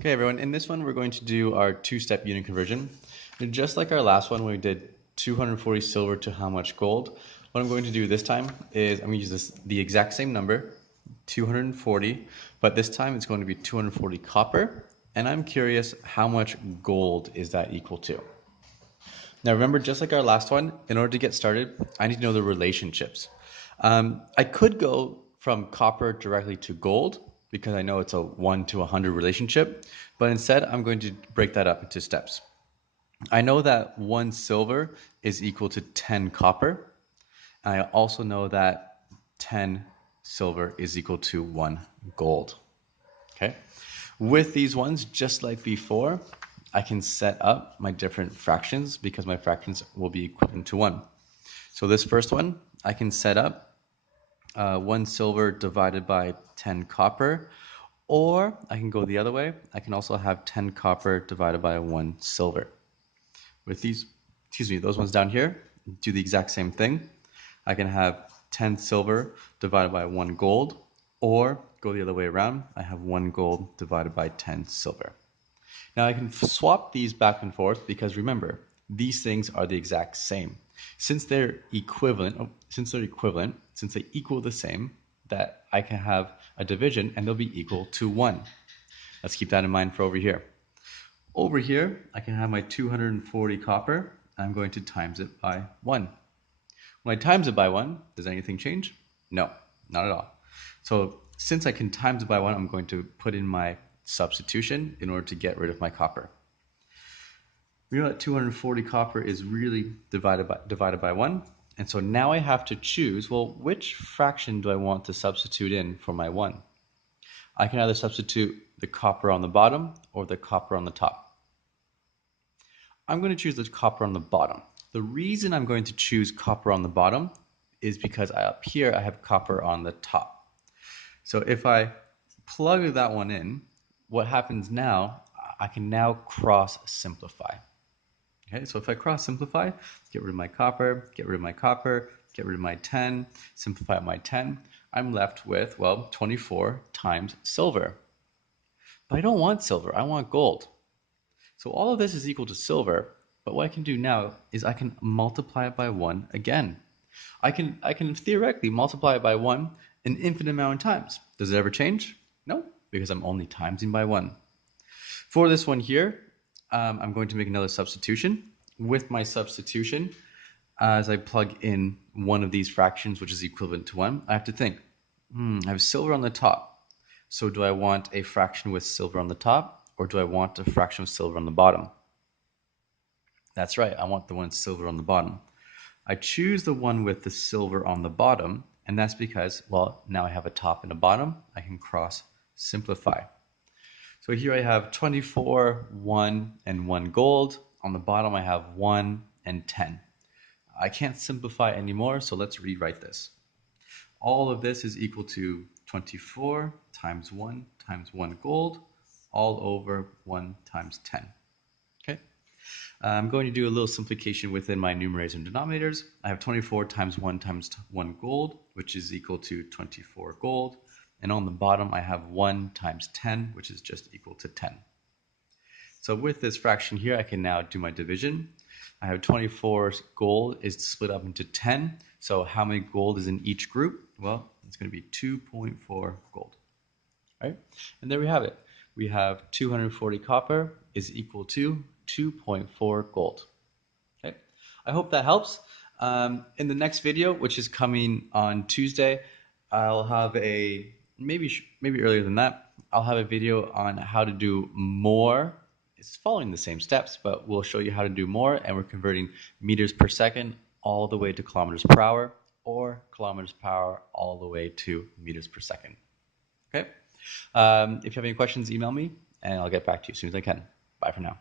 Okay, everyone, in this one, we're going to do our two-step unit conversion. And just like our last one, when we did 240 silver to how much gold, what I'm going to do this time is I'm going to use the exact same number, 240, but this time it's going to be 240 copper, and I'm curious how much gold is that equal to? Now remember, just like our last one, in order to get started, I need to know the relationships. I could go from copper directly to gold because I know it's a 1 to 100 relationship, but instead I'm going to break that up into steps. I know that 1 silver is equal to 10 copper. And I also know that 10 silver is equal to 1 gold. Okay. With these ones, just like before, I can set up my different fractions because my fractions will be equivalent to 1. So this first one, I can set up 1 silver divided by 10 copper, or I can go the other way. I can also have 10 copper divided by 1 silver. With these, those ones down here, do the exact same thing. I can have 10 silver divided by 1 gold, or go the other way around. I have 1 gold divided by 10 silver. Now I can swap these back and forth because remember, these things are the exact same. Since they're equivalent, since they equal the same, that I can have a division and they'll be equal to 1. Let's keep that in mind for over here. Over here, I can have my 240 copper. I'm going to times it by 1. When I times it by 1, does anything change? No, not at all. So since I can times it by 1, I'm going to put in my substitution in order to get rid of my copper. We know that 240 copper is really divided by 1. And so now I have to choose, well, which fraction do I want to substitute in for my 1? I can either substitute the copper on the bottom or the copper on the top. I'm going to choose the copper on the bottom. The reason I'm going to choose copper on the bottom is because up here I have copper on the top. So if I plug that one in, what happens now, I can now cross simplify. Okay, so if I cross simplify, get rid of my copper, get rid of my copper, get rid of my 10, simplify my 10, I'm left with, well, 24 times silver. But I don't want silver, I want gold. So all of this is equal to silver, but what I can do now is I can multiply it by 1 again. I can theoretically multiply it by 1 an infinite amount of times. Does it ever change? No, because I'm only timesing by 1. For this one here, I'm going to make another substitution. With my substitution, as I plug in one of these fractions, which is equivalent to 1, I have to think, I have silver on the top. So do I want a fraction with silver on the top, or do I want a fraction with silver on the bottom? That's right, I want the one with silver on the bottom. I choose the one with the silver on the bottom, and that's because, well, now I have a top and a bottom. I can cross simplify. So here I have 24, 1, and 1 gold. On the bottom, I have 1 and 10. I can't simplify anymore, so let's rewrite this. All of this is equal to 24 times 1 times 1 gold, all over 1 times 10. Okay. I'm going to do a little simplification within my numerators and denominators. I have 24 times 1 times 1 gold, which is equal to 24 gold. And on the bottom, I have 1 times 10, which is just equal to 10. So with this fraction here, I can now do my division. I have 24 gold is split up into 10. So how many gold is in each group? Well, it's going to be 2.4 gold. Right? And there we have it. We have 240 copper is equal to 2.4 gold. Okay. I hope that helps. In the next video, which is coming on Tuesday, I'll have a maybe earlier than that. I'll have a video on how to do more. It's following the same steps, but we'll show you how to do more, and we're converting meters per second all the way to kilometers per hour, or kilometers per hour all the way to meters per second. Okay. If you have any questions, email me, and I'll get back to you as soon as I can. Bye for now.